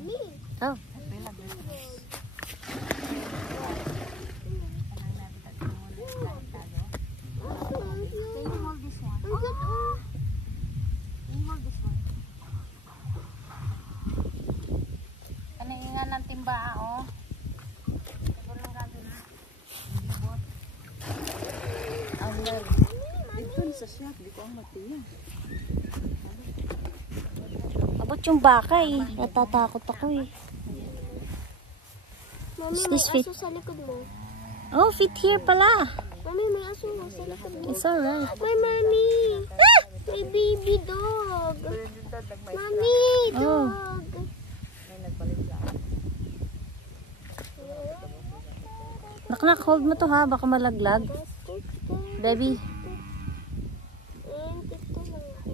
Oh. Kaningan ng timba, oh. Abot yung baka eh. Natatakot ako eh. Mami, Is may this fit? aso sa likod mo. Oh, fit here pala. Mami, may aso sa likod mo. It's alright. May mami. May baby dog. Mami, Oh. dog. Naknak, hold mo to ha. Baka malaglag. Baby. And ito lang ako.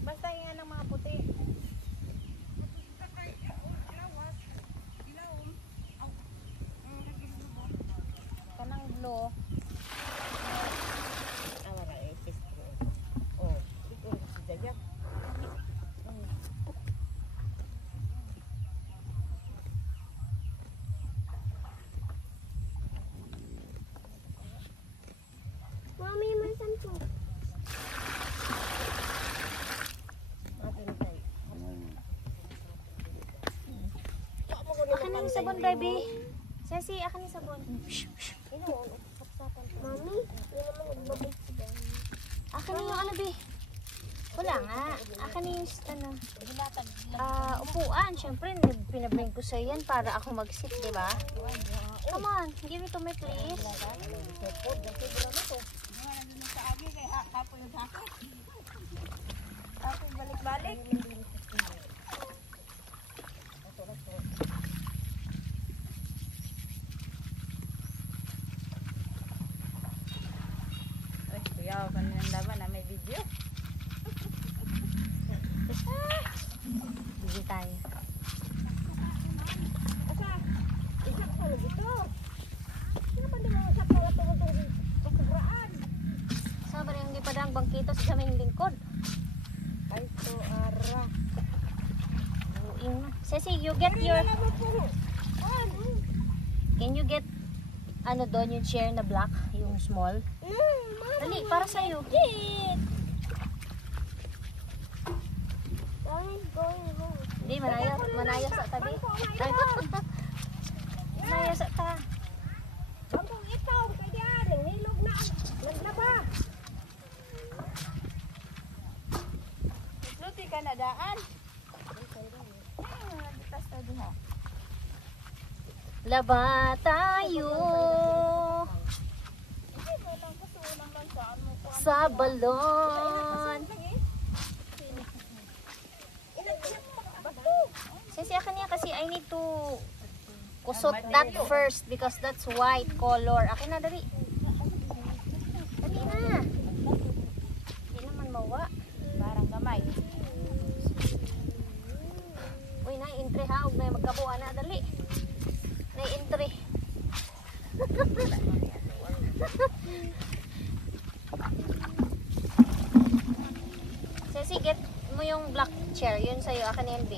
Basta hinga ng mga puti. Kanang blue. Mami, may sampo. Akin na yung sabon, baby. Ceci, akin yung sabon. Mami, yun naman nagbabay siya. Akin na yung ano, be. Wala nga. Akin na yung ano. Upuan. Siyempre, pinabring ko sa'yo yan para ako mag-sit, di ba? Come on, give it to me, please. Balik-balik. Ay, kuya, kanina laban na may video. Busy tayo. Sabi rin hindi pa dang bangkito sa aming lingkod. Ay, to ara. Buing na. Ceci, you get your... Can you get ano doon yung chair na black? Yung small? Dali, para sa'yo. Mommy's going home. Hindi, manaya sa tabi. Manaya sa ta. Bangkong ikaw, kaya nilog na. Naglaba. Luti ka na daan. Bitas na din ha. Laba tayo sa balon. Sisi, akin niya kasi I need to kusot that first because that's white color. Akin na, dali. Dali na. Hindi naman mawa. Parang gamay. Uy, na-entry ha. Huwag na magkabuan na, dali. Na-entry. Sisi, get mo yung black chair. Yun sa'yo. Akin na yan, B.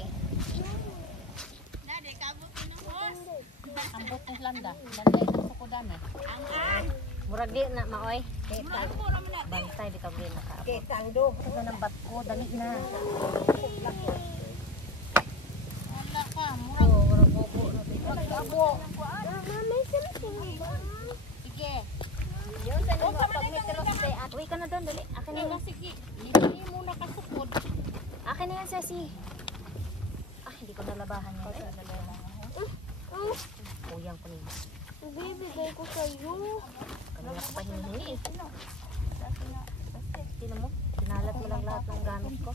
Ang butong landa. Landa itong sukudan eh. Murag di na, maoy. Bantay, di ka ba na ka. Ketando. Ito ng bat ko. Dali na. Wala ka. Oo, murag bobo. Mag-abo. Mami, sampo ba? Sige. Yun, sa nyo. Pag may telos day. Uy ka na doon, dali. Akin na yan. Sige. Hindi muna kasukod. Akin na yan, Ceci. Ah, hindi ko nalabahan yan. Uyang ko nila. Bibigay ko sa'yo. Kanina ko pa hinihingi. Tinan mo, pinalat mo lang lahat ng gamit ko.